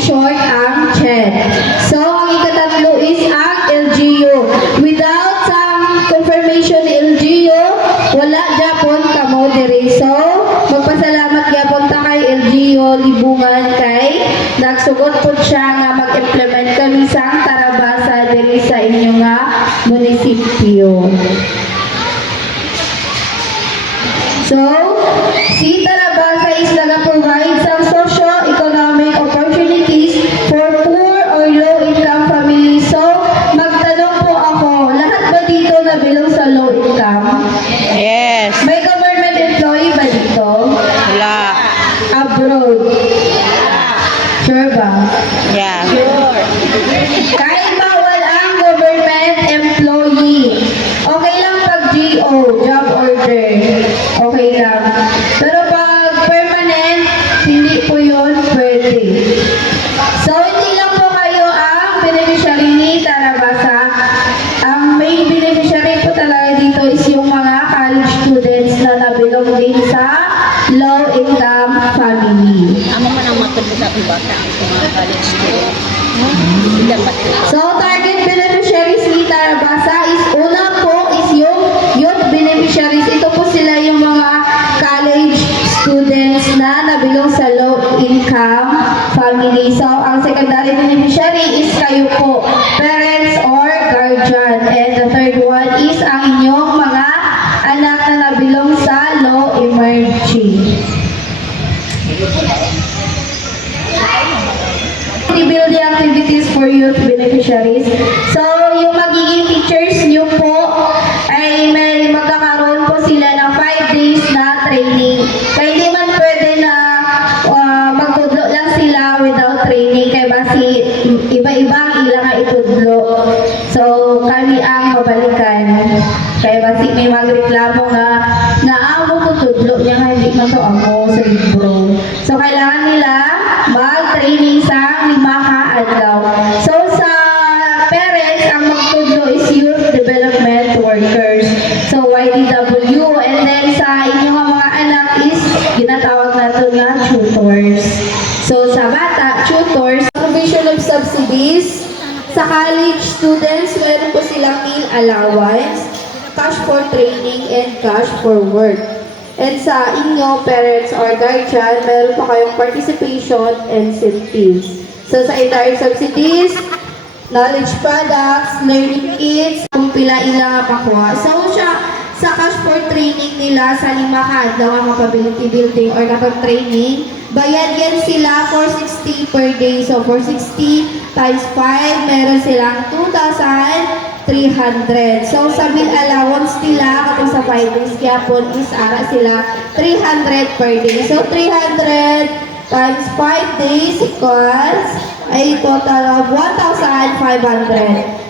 short ang CHED. So, ang ikatatlo is ang LGU. Without some confirmation ni LGU, wala Japon kamo diri. So, magpasalamat gyapon ta kay LGU Libungan kay nagsugot po siya nga mag-implement kami sang Tarabasa diri sa inyo nga munisipyo. So, si Tarabasa is nag-provide some socio-economic opportunities for poor or low-income families. So, magtanong po ako, lahat ba dito na belong sa low income? Yes. May government employee ba dito? Wala. Abroad? Sure ba? Yeah. Kahit bawal ang government employee. Okay lang pag GO, job order. Okay lang. Pero pag permanent, hindi po yun pwede. So, hindi lang po kayo ang beneficiary ni Tarabasa. Ang main beneficiary po talaga dito is yung mga college students na nabilong din sa low-income family. Amo man ang matulog sa bata sa mga college student. So, target beneficiaries ni Tarabasa is una po is yung youth beneficiaries. Ito po sila yung mga college students na nabilong sa low-income family. So, ang secondary beneficiary is kayo po, parents or guardian. And the third one is ang inyong mga anak na nabilong sa low emergency. Building activities for youth beneficiaries. So, yung magiging teachers nyo po ay may magkakaroon po sila ng 5 days na training. Kaya hindi man pwede na magtudlo lang sila without training. Kaya basi iba-iba ang ilang nga itudlo. So, kami ang mabalikan. Kaya basi may magreklamo nga amo tutudlo niya nga hindi man to amo sa libro. So, kailangan nila mag-training sa 5 ka-adlaw. So, sa parents, ang magtudlo is Youth Development Workers. So, YDW. And then, sa inyong mga anak is ginatawag nato nga tutors. So, sa bata, tutors, provision of subsidies. Sa college students, meron po silang meal allowance, cash for training, and cash for work. And sa inyo, parents or guardian, meron pa kayong participation and incentives. So sa indirect subsidies, knowledge products, learning kits, kung pila ilang makuha. So sa cash for training nila sa 5 ka-adlaw ang capability building or kapag training, bayad yan sila 460 per day. So 460 times 5, meron silang 2,300. So, sa meal allowance nila, kapag sa 5 days yapon, is ara sila 300 per day. So, 300 times 5 days equals ay total of 1,500.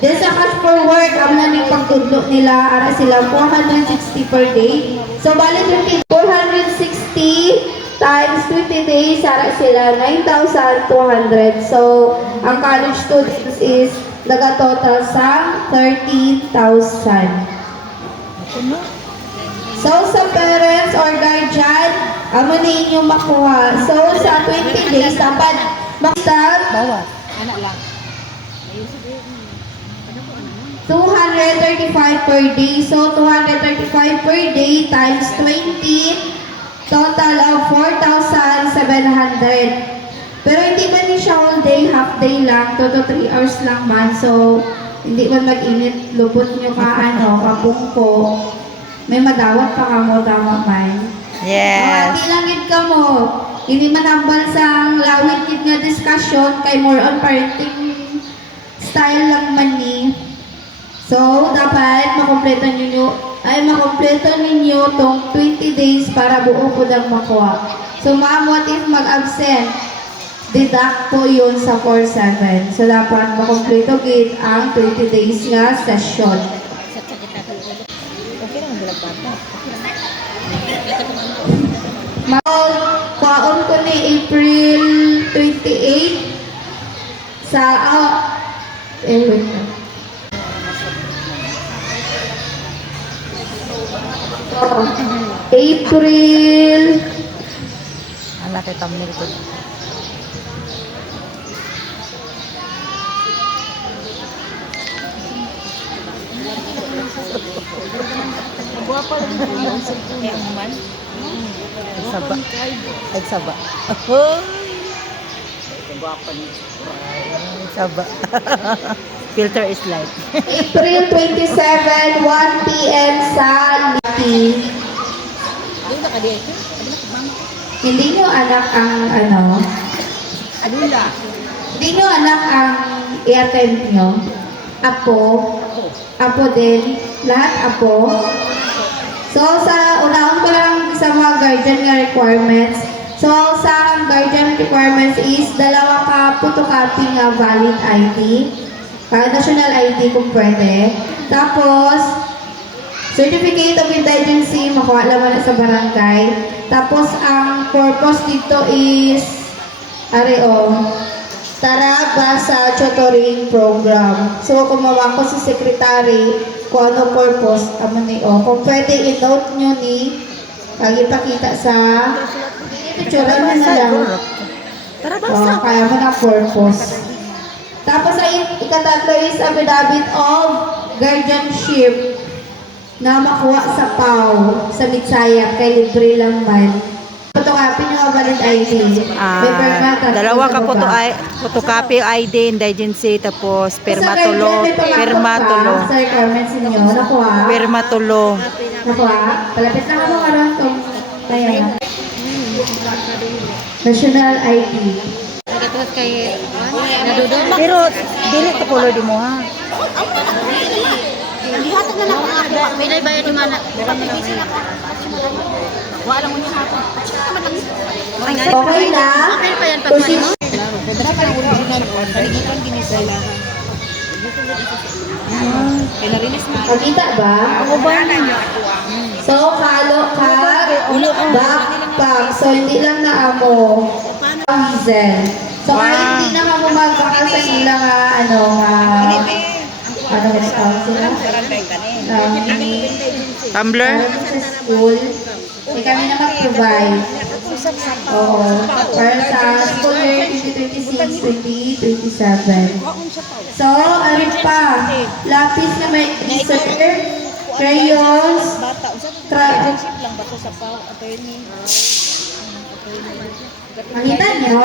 Then, sa cash for work, ang naming pagtudlo nila, ara sila 460 per day. So, balik yung 460 times 20 days, ara sila 9,200. So, ang college students is nagatotal sa 13,000. So, sa parents or guardian, amo na inyong makuha. So, sa 20 days, dapat mag-start Bawat. Anak lang. 235 per day. So, 235 per day times 20, total of 4,700. Pero hindi man din siya all day, half day lang, 2 to 3 hours lang man. So, hindi man mag-init, lupot nyo ka, kabungko. May madawat pa ka mo, tama man. Yes. Hindi lang yun ka mo. Hindi man hambal sa lawit yun nga discussion, kay more on parenting style lang man ni. So, dapat makompleto ninyo tong 20 days para buo po lang makuha. So, ma'am, what if mag-absent? Deduct po yun sa 4-7. So, dapat makompleto gid ang 20 days nga session. Okay lang bulag bata. Kwaon ko ni April 28 sa wait na. April Anak kay thumbnail ko. Saba. Ay, saba. Saba. Filter is light. April 27, 1 p.m. sa Liti. Hindi nyo anak ang hindi nyo anak ang i-attend nyo. Apo din. Lahat apo. So, sa unahon ko lang sa mga guardian nga requirements. So, sa guardian requirements is dalawa ka photocopy nga valid ID. National ID kung pwede. Tapos, certificate of indigency, makuha naman sa barangay. Tapos, ang purpose dito is, tara ba sa tutoring program. So, kumawa ko si secretary kung ano purpose. Kung pwede, i-note nyo ni, ipakita sa, picture na lang. Kaya mo na purpose. Tapos ay ikatatlo is affidavit of guardianship na makuha sa PAW sa Mitsayap kay libre lang man. Photocopy nyo ang valid ID. Dalawa ka photocopy ID, indigency, tapos pirma tulo. Sa requirements ninyo, nakuha. Pirma tulo. Nakuha. Palapit na ako karoon kung kaya na. National ID. Pero, dili ko color di mo ha. Lihatag na lang ako. May bayad yung mana. Wala mo niya hapon. Okay na? Okay pa yan pag may mo. Makita ba? So, kalo ka, backpack. So, hindi lang na amo. Weasel. So, kahit hindi na ka bumagpaka sa ila nga, sila? Tumblr? Sa school, kami na mag-provide. Oo. Para sa school year 2026-2027. So, ano pa? Lapis na may eraser, crayons, makita nyo?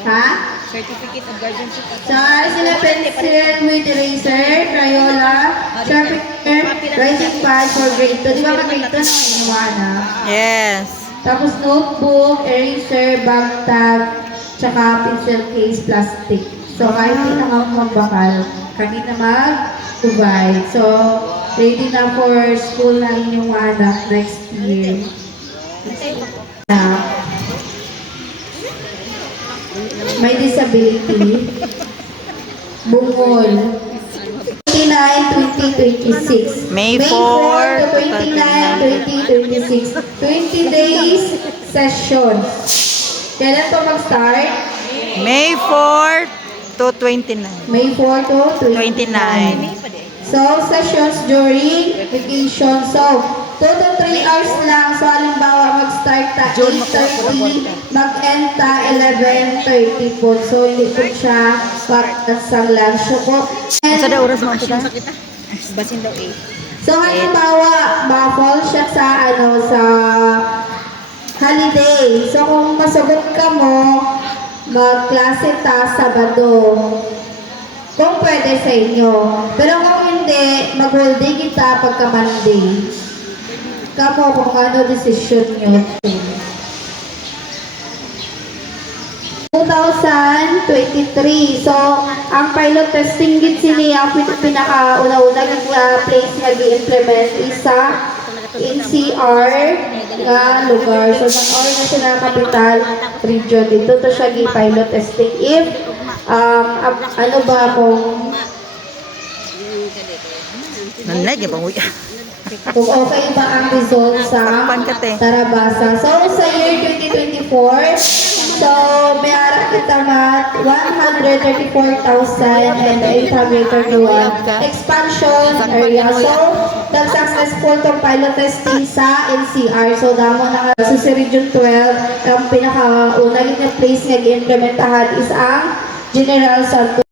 Ha? Certificate of guardianship. So, sila pencil with eraser, Crayola, Sharpener, writing pad for grade 2. Di ba mag-grade 2 na inuwa na? Yes. Tapos notebook, eraser, bag tag, tsaka pencil case, plastic. So, kahit hindi na magbakal, kami na mag-provide. So, ready na for school na inyong mga anak next year. May disability. Bungol. 29-2026. May 4 to 29-2026. 20 days sessions. Kailan to mag-start? May 4 to 29. May 4 to 29. So, sessions during vacation. So, 2 to 3 hours lang. So, halimbawa, mag-start ta 8:30, mag-end ta 11:30 po. So, hindi po siya patas sa lunch. So, po, Sa da oras mo kita? Basin daw 8. so, halimbawa, ma-fall siya sa, sa holiday. So, kung masagot ka mo, mag-klase ta Sabado. Kung pwede sa inyo. Pero kung hindi, mag-holiday kita pagka Monday. Kamo kung ano decision nyo. 2023. So, ang pilot testing git siniya pinaka-una-una place nga gi-implement isa NCR nga lugar. So, ng National Capital Region. Dito to siya gi-pilot testing. If ano ba kung Nanay, di ba? kung okay ba ang result sa Tarabasa. So, sa year 2024, so, may ara kita mat 134,831 expansion area. So, nag-successful tong pilot testing sa NCR. So, damo na nga sa Region 12, ang pinaka-una yung place nga i-implementahan is ang General Santos